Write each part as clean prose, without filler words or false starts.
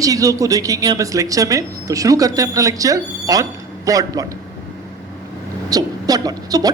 चीजों को देखेंगे हम इस लेक्चर में। तो शुरू करते हैं अपना lecture on bode plot. So bot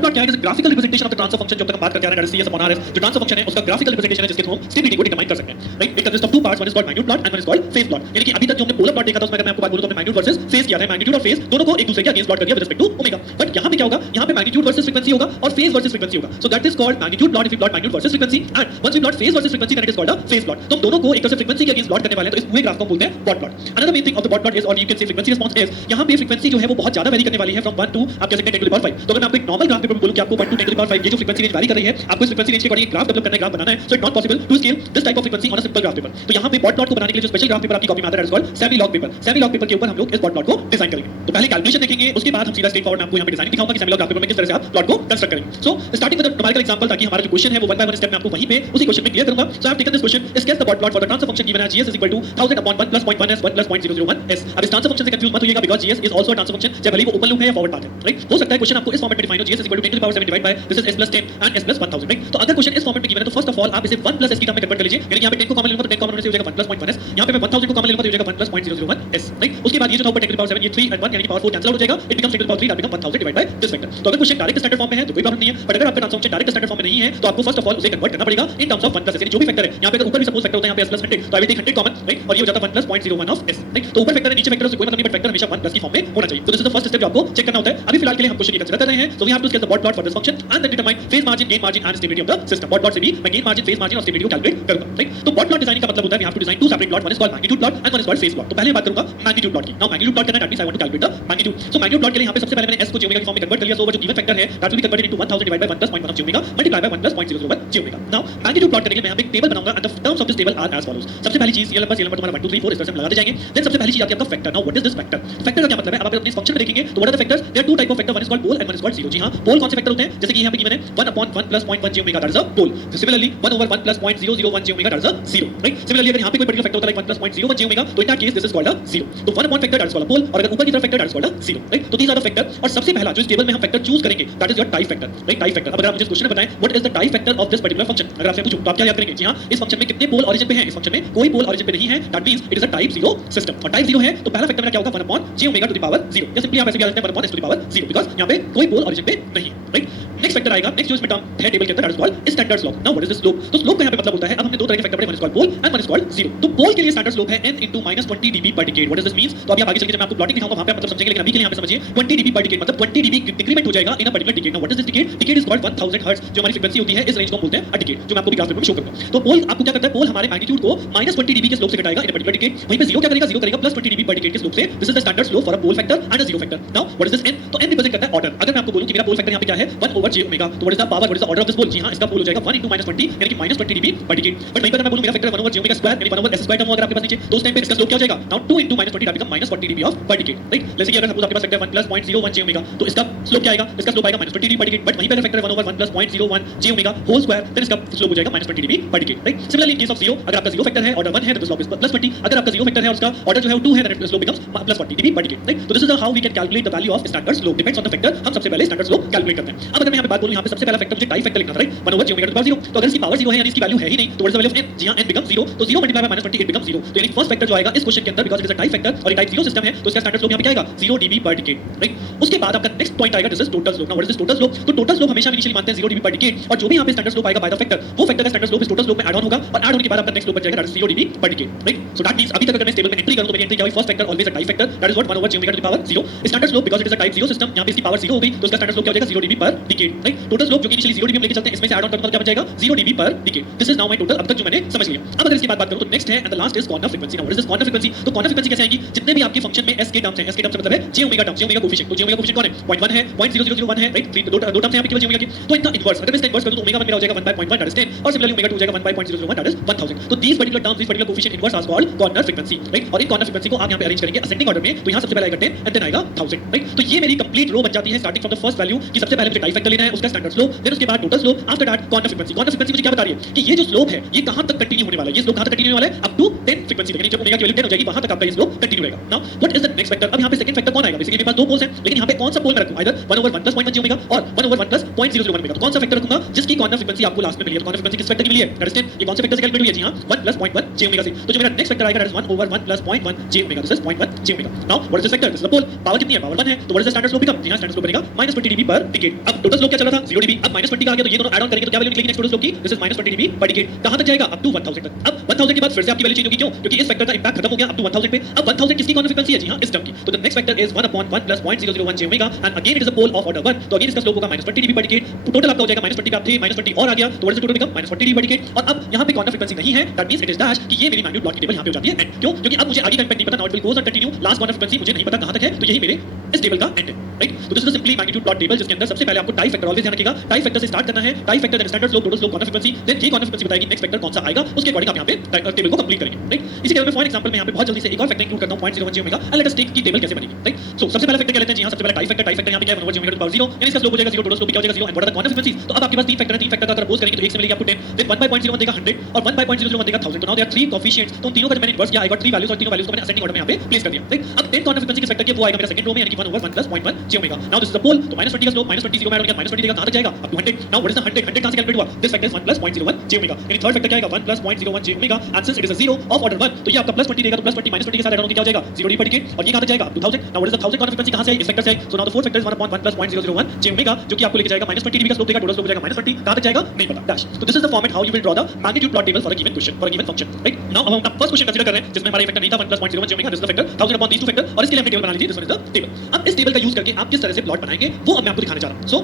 plot क्या है? Graphical representation of the transfer function जो तक हम बात करते आ रहे हैं CS अपॉन RS जो ट्रांसफर फंक्शन है उसका ग्राफिकल रिप्रेजेंटेशन है जिसके थ्रू हम स्टेबिलिटी को डिटरमाइन कर सकते हैं, right? It consist of two parts, one is called magnitude plot and one is called phase plot. यानी कि अभी तक जो हमने पोलर प्लॉट देखा था उसमें अगर मैं आपको बात बोलूं तो हमने मैग्नीट्यूड वर्सेस फेज किया था, मैग्नीट्यूड और फेज दोनों को एक दूसरे के अगेंस्ट प्लॉट कर दिया with respect to omega. But यहां पे क्या होगा? यहां पे मैग्नीट्यूड वर्सेस फ्रीक्वेंसी होगा और फेज वर्सेस फ्रीक्वेंसी होगा। So that is called magnitude plot if you plot magnitude versus frequency and once we plot phase versus frequency then it is called a phase plot. तो हम दोनों को एक तरफ से फ्रीक्वेंसी के अगेंस्ट प्लॉट करने वाले हैं तो इस पूरे ग्राफ को बोलते हैं Bode plot. Another main thing of the bot plot is और you can say frequency response is यहां पे फ्रीक्वेंसी जो है वो बहुत ज्यादा वेरी करने वाली है फ्रॉम 1 टू आप कह सकते हैं 10 टू द पावर 5। तो अगर मैं आपको एक नॉर्मल ग्राफ पेपर में बोलूं कि आपको 1 टू 10 टू द पावर 5 ये जो फ्रीक्वेंसी रेंज वेरी कर रही है आपको इस फ्रीक्वेंसी रेंज के अकॉर्डिंग ग्राफ डेवलप करना है, ग्राफ बनाना है। So it not possible to scale this type of frequency on a simple graph paper. तो यहां पे बॉट प्लॉट को बनाने के लिए जो स्पेशल ग्राफ पेपर आपकी कॉपी में आता है called semi log paper. Semi log paper के ऊपर हम लोग इस बॉट प्लॉट को डिजाइन करेंगे। तो पहले कैलकुलेशन देखेंगे उसके बाद हम सीधा स्ट्रेट फॉरवर्ड आपको यहां पे डिजाइन दिखाऊंगा कि सेमी लॉग ग्राफ पेपर में किस तरह से आप प्लॉट को कंस्ट्रक्ट करेंगे। So starting with the numerical example ताकि हमारा जो क्वेश्चन है वो वन बाय वन स्टेप में आपको वहीं पे उसी क्वेश्चन में क्लियर करूंगा। So I have taken this question sketch the bot plot for the transfer function given as GS 1000 upon 1 plus 0.1s 1 plus 0.001s। अब इस ट्रांसफर फंक्शन से कंफ्यूज मत होइएगा because GS is also a transfer function, चाहे भले वो open loop है या फॉरवर्ड पाथ है, राइट? हो सकता है क्वेश्चन आपको इस फॉर्मेट में डिफाइन हो GS 10 to the power 7 divided by this is s plus 10 and s plus 1000, right? तो अगर क्वेश्चन इस फॉर्मेट में गिवन है तो फर्स्ट ऑफ ऑल आप इसे 1 plus s की टर्म में कन्वर्ट कर लीजिए। यानी कि यहां पे 10 को कॉमन ले लूंगा तो 10 कॉमन होने से हो जाएगा 1 plus 0.1s। यहां पे मैं 1000 को कॉमन ले लूंगा तो हो जाएगा 1 plus 0.001s, राइट? उसके बाद ये जो था ऊपर 10 to the power 7 ये 3 and 1 यानी कि पावर 4 कैंसिल आउट हो जाएगा। It becomes 10 to the power 3 that become 1000 divided by this factor। तो अगर क्वेश्चन डायरेक्ट स्टैंडर्ड फॉर्म में है तो कोई प्रॉब्लम नहीं है, बट अगर आपका transfer function direct standard form में नहीं है तो आपको फर्स्ट ऑफ ऑल उसे कन्वर्ट करना पड़ेगा in terms of 1 plus s। यानी जो भी फैक्टर है यहां पे अगर ऊपर भी सपोज फैक्टर होता है यहां पे s plus 100 तो I will take 100 common, right? और ये हो जाता है 1 plus 0.01 of s, राइट? तो ऊपर फैक्टर है नीचे फैक्टर से कोई मतलब नहीं, बट फैक्टर हमेशा 1 plus की फॉर्म में होना चाहिए। तो this is the first step जो आपको चेक करना होता है। अभी फिलहाल के लिए हम क्वेश्चन ये कंसीडर कर रहे हैं। So we have to sketch the bot plot for this function and then determine phase margin, gain margin and stability of the system. Bode plot से भी मैं गेन मार्जिन, फेज मार्जिन और stability को calculate करूंगा, right? तो bode plot designing का मतलब होता है we have to design two separate plot, one is called magnitude plot and one is called phase plot. तो पहले मैं बात करूंगा मैग्नीट्यूड प्लॉट की। नाउ मैग्नीट्यूड प्लॉट करना that means I want to calculate the magnitude. So magnitude plot के लिए यहां पे सबसे पहले मैंने s को j ओमेगा की फॉर्म में कन्वर्ट कर लिया। सो वो जो गिवन फैक्टर है that will be converted into 1000 divided by 1 plus 0.1 of j omega multiply by 1 plus 0.001 j omega. Now magnitude plot करने के लिए मैं यहां पे एक टेबल बनाऊंगा and the terms of this table are as follows. सबसे पहली चीज ये नंबर तुम्हारा 1 2 3 4 इस तरह से हम लगाते जाएंगे। देन सबसे पहली चीज आती है आपका factor. Now what is this factor? Factor का क्या मतलब है? अब आप अपने फंक्शन में देखेंगे तो what are the factors? There are two type of factor, one is called pole and one is called zero. जी हां, पोल कौन से फैक्टर होते हैं? जैसे कि यहां पे गिवन है 1 upon 1 plus 0.1 j omega that is a pole. Similarly 1 over 1 plus 0.001 j omega that is a zero, right? Similarly अगर यहां पे कोई पर्टिकुलर फैक्टर होता है लाइक 1 plus 0.01 j ओमेगा तो in that case this is called a zero. तो 1 upon factor that is called a pole और अगर ऊपर की तरफ factor that is called a zero, right? तो दीस आर द फैक्टर। और सबसे पहला जो इस टेबल में हम फैक्टर चूज करेंगे that is your type factor, right? Type factor. अब अगर आप मुझे इस क्वेश्चन में बताएं what is the type factor of this particular function, अगर आपसे पूछूं तो आप क्या याद करेंगे? जी हां, इस फंक्शन में कितने पोल ओरिजिन पे हैं? इस फंक्शन में कोई पोल ओरिजिन पे नहीं है, that means it is a type 0 system. और टाइप 0 है तो पहला फैक्टर मेरा क्या होगा? 1 upon j omega to the power 0 या सिंपली आप ऐसे भी लिख सकते हैं 1 upon s to the power 0 because यहां पे कोई पोल ओरिजिन पे नहीं है, राइट? नेक्स्ट फैक्टर आएगा, नेक्स्ट जो इसमें टर्म है टेबल के अंदर that is called standard slope. Now what is this slope? तो स्लोप का यहां पे मतलब होता है अब हमने दो तरह के फैक्टर पढ़े, one is called pole and one is called zero. तो पोल के लिए स्टैंडर्ड स्लोप है n into -20 dB per decade। What is this means? तो अभी आप आगे चल के जब मैं आपको प्लॉटिंग दिखाऊंगा वहां पे आप मतलब समझेंगे, लेकिन अभी के लिए यहां पे समझिए 20 dB per decade मतलब 20 dB डिक्रीमेंट हो जाएगा in a particular decade. Now what is this decade? Decade is called 1000 hertz. जो हमारी फ्रीक्वेंसी होती है इस रेंज को बोलते हैं अ डिकेड, जो मैं आपको भी ग्राफ में शो करूंगा। तो पोल आपको क्या करता है? पोल हमारे मैग्नीट्यूड को -20 dB के स्लोप से घटाएगा इन अ पर्टिकुलर डिकेड। वहीं पे जीरो क्या करेगा? जीरो करेगा +20 dB per decade के स्लोप से। This is the standard slope for a pole factor and a zero factor. Now what is this n? तो n रिप्रेजेंट करता है ऑर्डर। अगर मैं आपको बोलूं कि मेरा पोल फैक्टर यहां पे क्या है 1 over j ओमेगा तो what is the power, what is the order of this pole? जी हां, इसका पोल हो जाएगा 1 into -20 यानी कि -20 dB per decade। बट वहीं पर मैं बोलूं मेरा factor 1 over j omega square यानी 1 over s स्क्वायर टर्म हो अगर आपके पास नीचे तो उस टाइम पे इसका स्लोप क्या हो जाएगा? Now 2 into -20 that become -40 dB of per decade, right? जैसे कि अगर सपोज आपके पास फैक्टर 1 plus 0.01 j ओमेगा तो इसका स्लोप क्या आएगा? इसका स्लोप आएगा -20 dB per decade। बट वहीं पे अगर factor 1 over 1 plus 0.01 j omega whole square then इसका स्लोप हो जाएगा -20 dB per decade, right? Similarly in case of zero, अगर आपका जीरो फैक्टर है ऑर्डर 1 है तो स्लोप इज +20। अगर आपका जीरो फैक्टर है और उसका ऑर्डर जो है वो 2 है then slope becomes +40 dB per decade, right? तो this is how we can calculate the value of standard slope, depends on the factor. हम सबसे पहले स्टैंडर्ड स्लोप कैलकुलेट करते हैं। अब अगर मैं यहां पे बात बोलूं, यहां पे सबसे पहला फैक्टर मुझे टाइप फैक्टर लिखना था, right? 1 over j omega to the power 0। तो अगर इसकी पावर 0 है यानी इसकी वैल्यू है ही नहीं तो what is the value of n? जी हां, n बिकम्स 0। तो 0 मल्टीप्लाई बाय -20 इट बिकम्स 0। तो यानी फर्स्ट फैक्टर जो आएगा इस क्वेश्चन के अंदर because it is a type factor और ये टाइप 0 सिस्टम है तो इसका स्टैंडर्ड स्लोप यहां पे क्या आएगा? 0 dB per decade, राइट? उसके बाद आपका नेक्स्ट पॉइंट आएगा this is total slope. Now what is this total slope? तो टोटल स्लोप हमेशा हम इनिशियली मानते हैं 0 dB per decade और जो भी यहां पे स्टैंडर्ड स्लोप आएगा बाय द फैक्टर वो फैक्टर का स्टैंडर्ड स्लोप इस टोटल स्लोप में ऐड ऑन होगा और ऐड होने के बाद आपका नेक्स्ट स्लोप बच जाएगा that is 0 dB per decade, right? So that means अभी तक अगर मैं इस टेबल में एंट्री करूं तो मेरी एंट्री क्या हुई? First factor always a type factor that is what 1 over j omega to the power 0। Standard slope because it is a type 0 system यहां पे इसकी पावर 0 हो गई तो इसका स्टैंडर्ड स्लोप क्या हो जाएगा? 0 dB per decade, right? Total slope जो कि इनिशियली 0 dB हम लेके चलते हैं इसमें से ऐड ऑन करने पर क्या बच जाएगा? 0 dB per decade। This is now my total अब तक जो मैंने समझ लिया। अब अगर इसकी बात करूं तो नेक्स्ट है and the last is corner frequency. Now what is this corner frequency? तो कॉर्नर फ्रीक्वेंसी कैसे आएगी? जितने भी आपके फंक्शन में s के टर्म्स हैं, s के टर्म्स का मतलब है j omega term, j omega coefficient. तो j ओमेगा कोएफिशिएंट कौन है? 0.1 है, 0.0001 है, राइट? दो टर्म्स हैं यहां पे केवल j ओमेगा की। तो इनका इनवर्स अगर मैं इसका इनवर्स करूं तो ओमेगा 1 मेरा हो जाएगा 1 by 0.1 दैट इज 10 और सिमिलरली ओमेगा 2 हो जाएगा 1 by 0.001 दैट इज 1000। तो these particular terms, this particular coefficient inverse are called corner frequency, right? और इन कॉर्नर फ्रीक्वेंसी को आप यहां पे अरेंज करेंगे असेंडिंग ऑर्डर में। तो यहां सबसे पहले आएगा 10 एंड देन आएगा 1000, राइट? तो ये मेरी कंप्लीट रो बन जाती है starting from the first value कि सबसे पहले मुझे टाइप फैक्टर लेना है, उसका स्टैंडर्ड स्लोप, देन उसके बाद total slope, after that corner frequency. Corner frequency मुझे क्या बता रही है कि ये जो स्लोप है ये कहां तक कंटिन्यू होने वाला है? ये स्लोप कहां तक कंटिन्यू होने वाला है? अप टू 10 फ्रीक्वेंसी तक, यानी जब ओमेगा की वैल्यू 10 हो जाएगी वहां तक आपका ये स्लोप कंटिन्यू रहेगा। Now what is the next factor? अब यहां पे सेकंड फैक्टर कौन आएगा? बेसिकली मेरे पास दो पोल्स हैं लेकिन यहां पे कौन सा पोल मैं रखूं? Either 1 over 1 plus 0.1 j omega और 1 over 1 plus 0.001 ओमेगा। तो कौन सा फैक्टर रखूंगा जिसकी कॉर्नर फ्रीक्वेंसी आपको लास्ट में मिली है? कॉर्नर फ्रीक्वेंसी किस फैक्टर की मिली है? That is 10। ये कौन से फैक्टर से कैलकुलेट हुई है? जी हां, 1 plus 0.1 j ओमेगा से। तो जो मेरा नेक्स्ट फैक्टर आएगा that is 1 over 1 plus 0.1 j omega. This is 0.1 j omega. Now what is this vector? This is the pole. Power कितनी है? Power 1 है. तो what is the standard slope become? यहाँ standard slope बनेगा -20 dB per decade. अब total slope क्या चल रहा था? 0 dB. अब -20 का आ गया तो ये दोनों ऐड ऑन करेंगे तो क्या वैल्यू निकलेगी नेक्स्ट total slope की? This is -20 dB per decade. कहाँ तक जाएगा? up to 1000 तक. अब 1000 के बाद फिर से आपकी वैल्यू चेंज होगी. क्यों? क्योंकि इस वेक्टर का इंपैक्ट खत्म हो गया up to 1000 पे. अब 1000 किसकी कौन सी फ्रीक्वेंसी है? जी हाँ, इस टर्म की. तो the next vector is 1/1 plus 0.001 j omega and again it is a pole of order 1. तो again इसका slope होगा -20 dB per decade. टोटल आपका हो जाएगा -20 का थे -20 और आ गया तो what is the total become -40 dB per decade. और अब यहाँ पे कॉर्नर फ्रीक्वेंसी नहीं है. That means it is dash कि ये मेरी मैग्नीट्यूड प्लॉट की टेबल यहाँ पे हो जाती है एंड. क्यों? क्योंकि अब मुझे आगे का इंपैक्ट नहीं पता. Now it will goes on continue. Last corner frequency मुझे नहीं पता कहाँ तक है. तो यही मेरे इस टेबल का एंड है. राइट. तो this is simply magnitude plot table जिसके अंदर सबसे पहले आपको टाइप फैक्टर ऑलवेज ध्यान रखिएगा. टाइप फैक्टर से स्टार्ट करना है. Type factor then standard slope, total slope, corner frequency. Then ये कॉर्नर फ्रीक्वेंसी बताएगी नेक्स्ट फैक्टर कौन सा आएगा. उसके अकॉर्डिंग आप यहाँ पे टेबल को कंप्लीट करेंगे. राइट. इसी केवल में फॉर एग्जांपल मैं यहाँ पे बहुत जल्दी से एक और फैक्टर इंक्लूड करता हूँ 0.01 j omega and let us take की टेबल कैसे बनेगी. राइट. सो सबसे पहला फैक्टर क्या लेते हैं? जी हाँ, सबसे पहला टाइप फैक्टर. टाइप फैक्टर यहाँ पे क्या है? 1/j omega to the power 0 यानी इसका स्लोप हो जाएगा 0, टोटल स्लोप क्या हो जाएगा 0 and what are the corner frequencies. तो अब आपके पास तीन फैक्टर है. तीन फैक्टर का अगर अपोज करेंगे तो एक से मिलेगी आपको 10, देन 1/001 देगा 100 और 1/001 देगा 1000. तो now there are three coefficients. तो उन तीनों का मैंने इन्वर्स किया. आई गॉट थ्री वैल्यूज और तीनों वैल्यूज को मैंने असेंडिंग ऑर्डर में यहाँ पे प्लेस कर दिया. राइट. अब 10 कॉर्नर फ्रीक्वेंसी के फैक्टर के वो आएगा मेरा सेकंड रो में यानी कि 1/1 plus 0.1 j omega. Now this is the pole. तो -20 का स्लोप -20 0 में ऐड हो गया -20 देगा कहां तक जाएगा? Up to 100. Now what is the 100? 100 कहां से कैलकुलेट हुआ? This factor is 1 plus 0.01 j omega. यानी थर्ड फैक्टर क्या आएगा? 1 plus 0.01 j omega and since it is a 0 of order 1 तो ये आपका +20 देगा. तो +20 -20 के साथ ऐड ऑन होकर क्या हो जाएगा? 0 dB per decade. और ये कहां तक जाएगा? 2000. Now what is the 1000 corner frequency कहां से? इस फैक्टर से. So now the fourth factor is 1/1 plus 0.001 j omega जो कि आपको लेके जाएगा -20 dB का स्लोप देगा. टोटल स्लोप हो जाएगा -20. कहां तक जाएगा? नहीं पता. डैश. तो this is the format how you will draw the magnitude plot table for a given question, for a given function. Right. Now हम अपना फर्स्ट क्वेश्चन कंसीडर कर रहे हैं जिसमें हमारा फैक्टर नहीं था 1 plus 0.01 j omega. This is the factor 1000 upon these two factor और इसके लिए हमने टेबल बना ली थी. This one is the table. अब इस टेबल का यूज करके आप किस तरह से प्लॉट बनाएंगे वो अब मैं आपको दिखाने जा रहा हूं. So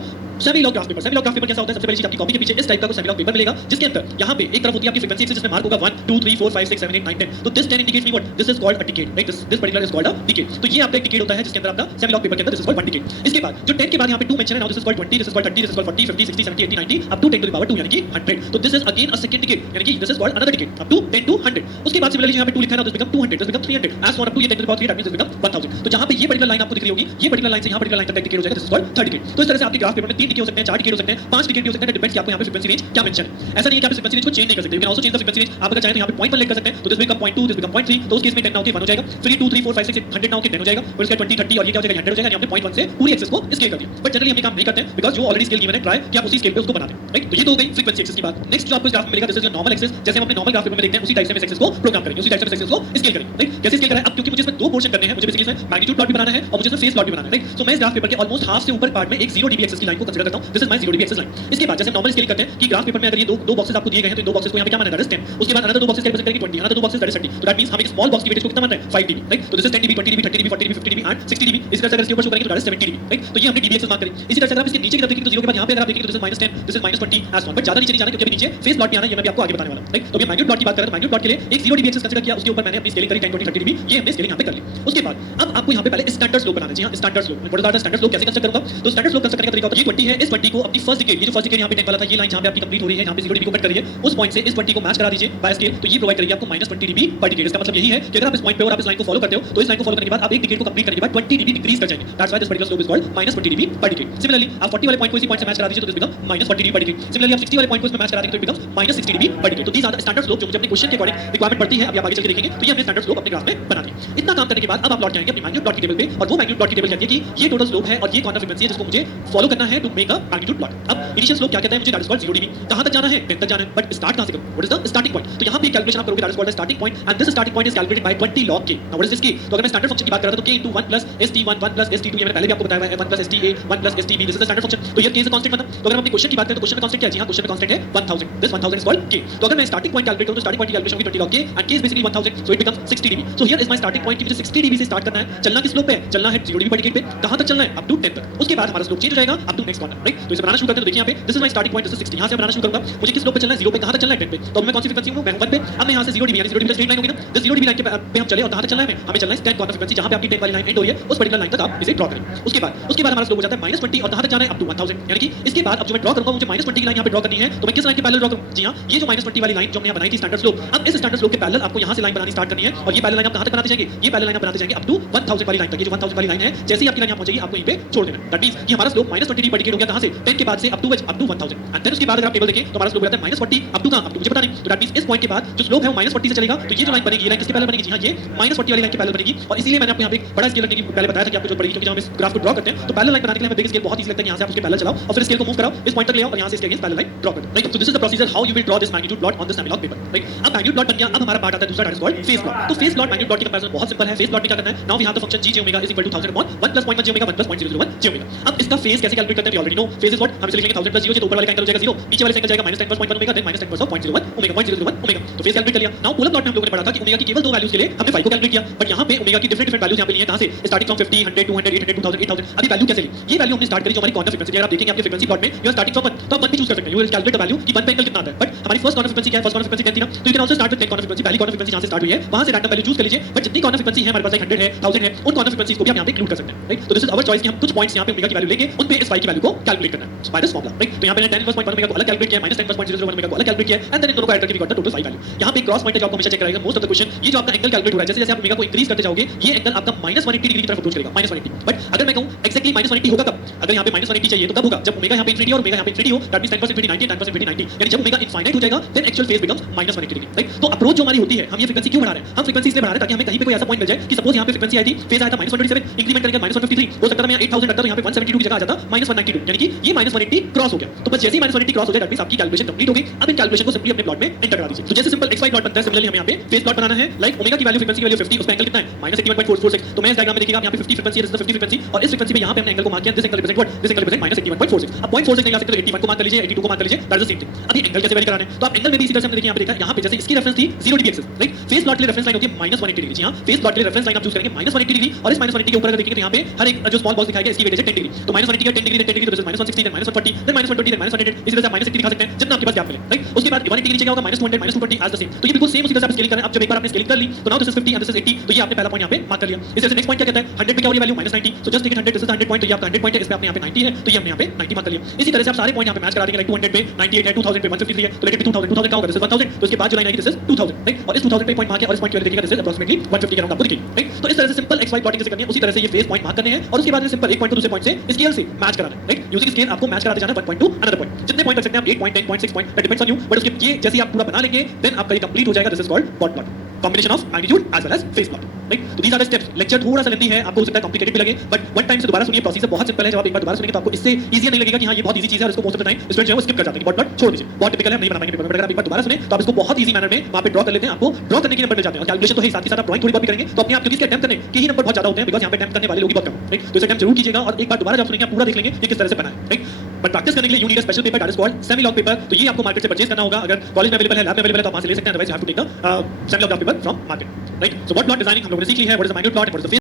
semi log graph paper. Semi log graph paper कैसा होता है? सबसे पहली चीज आपकी कॉपी के पीछे इस टाइप का कुछ सेमी लॉग पेपर मिलेगा जिसके अंदर यहाँ पे एक तरफ होती है आपकी फ्रीक्वेंसी एक्सिस जिसमें मार्क होगा 1 2 3 4 5 6 7 8 9 10. तो this 10 indicates me what? This is called a decade. Right. This particular is called a decade. तो ये आपका एक डिकेड होता है जिसके अंदर आपका सेमी लॉग पेपर के अंदर दिस इज कॉल्ड 1 डिकेड. इसके बाद जो 10 के बाद यहाँ पे 2 मेंशन है. Now this is called 20, this is called 30, this is called 40, 50 60 70 80 90 up to 10 to the power 2 यानी कि 100. तो this is again a second decade यानी कि this is called another decade up to 10 to 100. उसके बाद सिमिलरली यहाँ पे 2 लिखा है ना, this become 200, this become 300 as for up to ये 10 to the power 3 that means this become 1000. तो जहाँ पे ये पर्टिकुलर लाइन आपको दिख रही होगी, ये पर्टिकुलर लाइन से यहाँ पर्टिकुलर लाइन तक डिकेड हो जाएगा. This is called third decade. तो इस तरह से आपके ग्राफ पेपर में 3 डिकेड हो सकते हैं, 4 डिकेड हो सकते हैं, 5 डिकेड हो सकते हैं. डिपेंड्स कि आपको यहाँ पे फ्रीक्वेंसी रेंज क्या मेंशन है. ऐसा नहीं है कि आप फ्रीक्वेंसी रेंज को चेंज नहीं कर सकते. You can also change the frequency range. आप अगर चाहें तो यहाँ पे 0.1 लेकर सकते हैं. तो दिस बिकम 0.2, दिस बिकम 0.3. तो उस केस में 10 नाउ के 1 हो जाएगा. फिर 2 3 4 5 6 100 नाउ के 10 हो जाएगा. फिर इसका 20 30 और ये क्या हो जाएगा? 100 हो जाएगा. हमने 0.1 से पूरी एक्सिस को स्केल कर दिया. बट जनरली हम ये काम नहीं करते हैं बिकॉज़ जो ऑलरेडी स्केल गिवन है ट्राई कि आप उसी स्केल पे उसको बना दें. राइट. तो ये तो हो गई फ्रीक्वेंसी एक्सिस की बात. नेक्स्ट जो आपको इस ग्राफ में मिलेगा this is your normal axis. जैसे हम अपने नॉर्मल ग्राफ पेपर में देखते हैं उसी टाइप से हम इस एक्सिस को प्रोग्राम करेंगे, उसी टाइप से इस एक्सिस को स्केल करेंगे. राइट. कैसे स्केल करना है? अब क्योंकि मुझे इसमें दो पोर्शन करने हैं, मुझे बेसिकली इसमें मैग्नीट्यूड प्लॉट भी बनाना है और मुझे इसमें फेज प्लॉट भी बनाना है. राइट. सो मैं इस ग्राफ पेपर के ऑलमोस्ट हाफ से ऊपर पार्ट में एक 0 dB एक्सिस की लाइन को कंसीडर करता हूं. This is my 0 dB axis line. इसके बाद जैसे नॉर्मल स्केल करते हैं कि ग्राफ पेपर में अगर ये दो बॉक्सेस आपको दिए गए हैं तो इन दो बॉक्सेस को यहाँ पे क्या माना जाता है? 10. उसके बाद अनदर दो बॉक्सेस क्या रिप्रेजेंट करेंगे? 20. अनदर दो बॉक्सेस दैट इज 30. तो दैट मींस हम एक स्मॉल बॉक्स की वेटेज को कितना मान रहे हैं? 5 dB. राइट. तो this is 10 dB 20 dB 30 dB 40 dB 50 dB and 60 dB. इस तरह से अगर इसके ऊपर शो करेंगे तो दैट इज 70 dB. राइट. तो ये हमने dB एक्सिस मार्क करी. इसी तरह से अगर आप इसके नीचे की तरफ देखेंगे तो 0 के बाद यहाँ पे अगर आप देखेंगे तो this is -10, this is -20 as one. But ज्यादा नीचे नहीं जाना क्योंकि अभी नीचे फेज प्लॉट भी आना है, ये मैं भी आपको आगे बताने वाला हूं. राइट. तो अभी मैग्नीट्यूड प्लॉट की बात करें तो मैग्नीट्यूड प्लॉट के लिए एक 0 dB एक्सिस कंसीडर किया, उसके ऊपर मैंने अपनी स्केलिंग करी 10 20 30 dB. ये हमने स्केलिंग यहाँ पे कर ली. उसके बाद अब आपको यहाँ पे पहले स्टैंडर्ड स्लोप बनाना है. जी हां, standard slope. What is the standard slope? कैसे कंस्ट्रक्ट करूंगा? तो स्टैंडर्ड स्लोप कंस्ट्रक्ट करने का तरीका होता है ये 20 है. इस 20 को अपनी फर्स्ट डिकेड, ये जो फर्स्ट डिकेड यहाँ पे 10 वाला था, ये लाइन जहाँ पे आपकी कंप्लीट हो रही है, यहाँ पे 0 dB को कट करिए. उस पॉइंट से इस 20 को मैच करा दीजिए बाय स्केल. तो ये प्रोवाइड करेगी आपको -20 dB पर डिकेड. इसका मतलब यही है कि अगर आप इस पॉइंट पे और आप इस लाइन को फॉलो करते हो तो इस लाइन को फॉलो करने के बाद आप एक डिकेड को कंप्लीट करने के बाद 20 dB डिक्रीज कर जाएंगे. That's why this particular slope is called -20 dB per decade. Similarly आप 40 वाले पॉइंट को इसी पॉइंट से मैच करा दीजिए तो this become -40 dB per decade. Similarly आप 60 वाले पॉइंट को इसमें मैच करा देंगे तो it becomes -60 dB per decade. तो these are the standard slope जो मुझे अपने क्वेश्चन के अकॉर्डिंग रिक्वायरमेंट पड़ती है. अभी आप आगे चल के देखेंगे तो ये हमने स्टैंडर्ड स्लोप अपने ग्राफ में बना दी. इतना काम करने के बाद अब आप लौट जाएंगे अपनी मैग्नीट्यूड प्लॉट की टेबल पे और वो मैग्नीट्यूड प्लॉट की टेबल कहती है कि ये टोटल स्लोप है और ये कॉर्नर फ्रीक्वेंसी है जिसको मुझे फॉलो करना है to make a magnitude plot. अब इनिशियल स्लोप क्या कहता है मुझे? That is called 0 dB. कहां तक जाना है? 10 तक जाना है. बट स्टार्ट कहां से करूं? What is the starting point? तो यहां पे कैलकुलेशन आप करोगे that is called the starting point and this starting point is calculated by 20 log k. Now what is this k? तो अगर मैं स्टैंडर्ड फंक्शन की बात कर रहा था तो k into 1 plus st1 1 plus st2 ये मैंने पहले भी आपको बताया है 1 plus sta 1 plus stb. This is the standard function. तो ये k इज अ कांस्टेंट मतलब. तो अगर हम अपने क्वेश्चन की बात करें तो क्वेश्चन में कांस्टेंट क्या है? जी हां, क्वेश्चन में कांस्टेंट है 1000. This 1000 is called k. तो अगर मैं स्टार्टिंग पॉइंट कैलकुलेट करूं तो स्टार्टिंग पॉइंट की कैलकुलेशन होगी 20 log k and k is basically 1000 so it becomes 60 dB. So here is my starting point कि मुझे 60 dB से स्टार्ट करना है. चलना किस स्लोप पे है? चलना है 0 dB पर डिकेड पे. कहां तक चलना है? अप टू 10 तक. उसके बाद हमारा स्लोप चेंज हो जाएगा up to next corner. Right. तो इसे बनाना शुरू करते हैं. तो देखिए यहां पे this is my starting point, this is 60. यहां से बनाना शुरू करूंगा. मुझे किस स्लोप पे चलना है? 0 पे. कहां तक चलना है? 10 पे. तो मैं कौन सी फ्रीक्वेंसी हूं? मैं 1 पे. अब मैं यहां से 0 dB यानी 0 dB स्ट्रेट लाइन होगी ना. दिस 0 dB लाइन के पे हम चले और कहां तक चलना है? हमें चलना है 10 कॉर्नर फ्रीक्वेंसी जहां पे आपकी 10 वाली लाइन एंड हो रही है उस पर्टिकुलर लाइन तक आप इसे ड्रॉ करें. उसके बाद हमारा स्लोप हो जाता है -20 और कहां तक जाना है? Up to 1000. यानी कि इसके बाद अब जो मैं ड्रॉ करूंगा मुझे -20 की लाइन यहां पे ड्रॉ करनी है. तो मैं किस लाइन के पैरेलल ड्रॉ करूं? जी हां, ये जो -20 वाली लाइन जो हमने यहां बनाई थी स्टैंडर्ड स्लोप. अब इस स्टैंडर्ड स्लोप के पैरेलल आपको यहां से लाइन बनानी स्टार्ट करनी है और ये पैरेलल लाइन आप कहां तक बनाते जाएंगे? ये पैरेलल लाइन आप बनाते जाएंगे अप टू 1000 वाली लाइन तक. ये जो 1000 वाली लाइन है जैसे ही आपकी लाइन यहां पहुंचेगी आपको यहीं पे छोड़ देना. दैट मींस कि हमारा स्लोप -20 dB पर डिकेड हो गया. कहां से? 10 के बाद से अप टू 1000 एंड देन उसके बाद अगर आप टेबल देखें तो हमारा स्लोप हो जाता है -40 अप टू कहां? अप टू मुझे पता नहीं. तो दैट मींस इस पॉइंट के बाद जो स्लोप है वो -40 से चलेगा. तो ये जो लाइन बनेगी ये लाइन किसके पैरेलल बनेगी? जी हां, ये -40 वाली लाइन के पैरेलल बनेगी. और इसीलिए मैंने आपको यहां पे एक बड़ा स्केल रखने की पहले बताया था कि आपको जो पड़ेगी क्योंकि जब हम इस ग्राफ को ड्रॉ करते हैं तो पैरेलल लाइन बनाने के लिए हमें बिग स्केल बहुत इजी लगता है. यहां से आप उसके पैरेलल चलाओ और फिर स्केल को मूव कराओ, इस पॉइंट तक ले आओ और यहां से इसके अगेंस्ट पैरेलल लाइन ड्रॉ कर दो. Right. So this is the procedure how you will draw this magnitude plot on the semi log paper. Right. अब मैग्नीट्यूड प्लॉट बन गया. अब हमारा पार्ट आता है दूसरा that is called phase plot. तो फेस प्लॉट मैग्नीट्यूड प्लॉट की कंपैरिजन बहुत सिंपल है। फेस प्लॉट में क्या करना है, now we have the function g j omega is equal to 1000 upon 1 plus 0.1 j omega 1 plus 0.001 j omega. अब इसका फेस कैसे कैलकुलेट करते हैं, we already know phase is what, हम इसे लिख लेंगे 1000 प्लस 0 तो ऊपर वाले का एंगल हो जाएगा 0, नीचे वाले से एंगल जाएगा -10 plus 0.1 omega then -10 plus 0.01 omega 0.001 omega. तो फेस कैलकुलेट कर लिया। नाउ पोलर प्लॉट में हम लोगों ने पढ़ा था कि ओमेगा की केवल दो वैल्यूज के लिए हमने फाई को कैलकुलेट किया, बट यहां पे ओमेगा की डिफरेंट वैल्यूज यहां पे लिए हैं, कहां से, स्टार्टिंग फ्रॉम 50 100 200 800 2000 8000। अभी वैल्यू कैसे ली, ये वैल्यू हमने स्टार्ट करी जो हमारी कॉर्नर फ्रीक्वेंसी है। अगर आप देखेंगे आपके फ्रीक्वेंसी प्लॉट में यू आर स्टार्टिंग फ्रॉम 1, तो आप 1 पे चूज कर सकते हैं, you will calculate the value कि 1 पे एंगल कितना आता है। बट हमारी फर्स्ट कॉर्नर फ्रीक्वेंसी क्या है, फर्स्ट कॉर्नर फ्रीक्वेंसी 10 थी ना, तो you can also start with 10 corner frequency, पहली कॉर्नर फ्रीक्वेंसी जहां से स्टार्ट हुई है वहां से रैंडम वैल्यू चूज कर लीजिए। बट जितनी कॉर्नर फ्रीक्वेंसी है हमारे पास 100 है 1000 है, उन कॉर्नर फ्रीक्वेंसीज को भी हम यहां पे इंक्लूड कर सकते हैं, राइट। तो दिस इज आवर चॉइस कि हम कुछ पॉइंट्स यहां पे ओमेगा की वैल्यू लेके उन पे इस फाई की वैल्यू को कैलकुलेट करना है बाय दिस फॉर्मूला, राइट। तो यहां पे 10 प्लस 0.1 ओमेगा को अलग कैलकुलेट किया, -10 प्लस 0.001 ओमेगा को अलग कैलकुलेट किया, एंड देन इन दोनों को ऐड करके we got the total phi value. यहां पे क्रॉस पॉइंट है जो आपको हमेशा चेक कराएगा मोस्ट ऑफ द क्वेश्चन, ये जो आपका एंगल कैलकुलेट हो रहा है, जैसे जैसे आप ओमेगा को इंक्रीज करते जाओगे ये एंगल आपका -180 डिग्री की तरफ अप्रोच करेगा, -180। बट अगर मैं कहूं एक्जेक्टली -180 होगा कब, अगर यहां पे -180 चाहिए तो कब होगा, जब ओमेगा यहां पे इंफिनिटी और ओमेगा यहां पे इंफिनिटी हो, दैट मींस 10% इंफिनिटी 90 10% इंफिनिटी 90, यानी जब ओमेगा इनफाइनाइट हो जाएगा then actual phase becomes -180 degree, right. तो अप्रोच जो हमारी होती है, हम ये फ्रीक्वेंसी क्यों बढ़ा रहे हैं, हम फ्रीक्वेंसी इसलिए बढ़ा रहे हैं ताकि हमें कहीं पे कोई ऐसा पॉइंट मिल जाए कि सपोज यहां पे फ्रीक्वेंसी आई थी, फेज आया था -127, इंक्रीमेंट करेंगे -153, हो सकता है मैं 8000 रखता तो यहां पे 172 की जगह आ जाता -192, यानी कि ये -180 क्रॉस हो गया। तो बस जैसे ही -180 क्रॉस हो जाए दैट मींस आपकी कैलकुलेशन कंप्लीट हो गई। अब इन कैलकुलेशन को सिंपली अपने प्लॉट में एंटर करा दीजिए। तो जैसे सिंपल xy प्लॉट बनता है, सिमिलरली हमें यहां पे फेज प्लॉट बनाना है, लाइक ओमेगा की वैल्यू फ्रीक्वेंसी की वैल्यू 50, उसका एंगल कितना है -81.446। तो मैं इस डायग्राम में देखिएगा यहां पे 50 फ्रीक्वेंसी है, दिस इज द 50 फ्रीक्वेंसी, और इस फ्रीक्वेंसी पे यहां पे हमने एंगल को मार्क किया, this angle represent what, this angle represent -81.46। अब 0.46 नहीं ला सकते तो 81 को मार्क कर लीजिए, 82 को मार्क कर लीजिए, that is the same thing. अब ये एंगल कैसे वेरी कराना है, तो आप एंगल में भी इसी तरह से हमने देखिए यहां पे देखा, यहां पे जैसे इसकी रेफरेंस थी 0 degree axis, right. Phase plot के लिए रेफरेंस लाइन होती है -180 डिग्री, जी हां, फेज प्लॉट के लिए रेफरेंस लाइन आप चूज करेंगे -180 डिग्री, और इस -180 के ऊपर अगर देखेंगे तो यहां पे हर एक जो स्मॉल बॉक्स दिखाया गया इसकी वेटेज है 10 डिग्री, तो -180 का 10 डिग्री 10 डिग्री तो this is -160 then -140 then -120 then -100, इसी तरह से आप -80 दिखा सकते हैं जितना आपके पास गैप मिले, राइट। उसके बाद 180 नीचे क्या होगा, -200 -220 एज द सेम। तो ये बिल्कुल सेम उसी तरह से आप स्केलिंग कर रहे हैं। अब जब एक बार आपने स्केलिंग कर ली तो now this is 50 and this is 80, तो ये आपने पहला पॉइंट यहां पे मार्क कर लिया। इस तरह से नेक्स्ट पॉइंट क्या कहता है, 100 पे क्या हो रही है value -90, so just take it 100, this is 100 point, तो ये आपका 100 पॉइंट है, इस पे आपने यहां पे 90 है तो ये हमने यहां पे 90 मार्क कर लिया। इसी तरह से आप सारे पॉइंट यहां पे मैच करा देंगे, लाइक 200 पे 98 है, 2000 पे 153 है, तो लेट इट बी 2000 2000 का होगा, दिस इज 1000, तो इसके बाद जो लाइन आएगी दिस इज 2000, राइट। और इस 2000 पे पॉइंट मार्क है और इस पॉइंट की वैल्यू देखिएगा दिस इज अप्रॉक्सिमेटली 150 के अराउंड आपको दिखेगी, राइट। तो इस तरह से सिंपल xy प्लॉटिंग कैसे करनी है, उसी तरह से ये फेज पॉइंट मार्क करने हैं और उसके बाद में सिंपल एक पॉइंट को दूसरे पॉइंट से स्केल से मैच कराना है, राइट। यूजिंग स्केल आपको मैच कराते जाना 1 पॉइंट टू अनदर पॉइंट, जितने पॉइंट रख सकते हैं आप 8 point 10 point 6 point, that depends on you, but उसके ये जैसे ही आप पूरा बना लेंगे देन आपका ये कंप्लीट हो जाएगा, this is called Bode plot, combination of magnitude as well as phase plot, right. तो these are the steps. Lecture थोड़ा सा लेंथी है, आपको हो सकता है कॉम्प्लिकेटेड भी लगे, बट वन टाइम से दोबारा सुनिए, प्रोसीजर बहुत सिंपल है। जब आप एक बार दोबारा सुनेंगे तो आपको इससे इजी नहीं लगेगा कि हां ये बहुत इजी चीज है और इसको most of the time student जो है वो स्किप कर जाते हैं, डॉट प्लॉट छोड़ दीजिए, बहुत टिपिकल है, हम नहीं बना पाएंगे पेपर में। अगर आप एक बार दोबारा सुने तो आप इसको बहुत इजी मैनर में वहां पे ड्रॉ कर लेते हैं, आपको ड्रॉ करने के नंबर मिल जाते हैं, और कैलकुलेशन तो है साथ ही साथ आप ड्राइंग थोड़ी बहुत भी करेंगे तो अपने आप, क्योंकि इसके अटेम्प्ट करने के ही नंबर बहुत ज्यादा होते हैं, बिकॉज़ यहां पे अटेम्प्ट करने वाले लोग ही बहुत कम हैं, राइट। तो इसे अटेम्प्ट जरूर कीजिएगा और एक बार दोबारा जब सुनेंगे आप पूरा देख लेंगे ये किस तरह से बना है, राइट। बट प्रैक्टिस करने के लिए you need a special paper that is called semi log paper, तो ये आपको मार्केट से परचेज करना होगा। अगर कॉलेज में अवेलेबल है, लैब में अवेलेबल है तो आप वहां से ले सकते हैं, otherwise you have to take the semi log paper from market, right. So what plot designing हम लोगों ने सीख ली है, what is the magnitude plot, what is the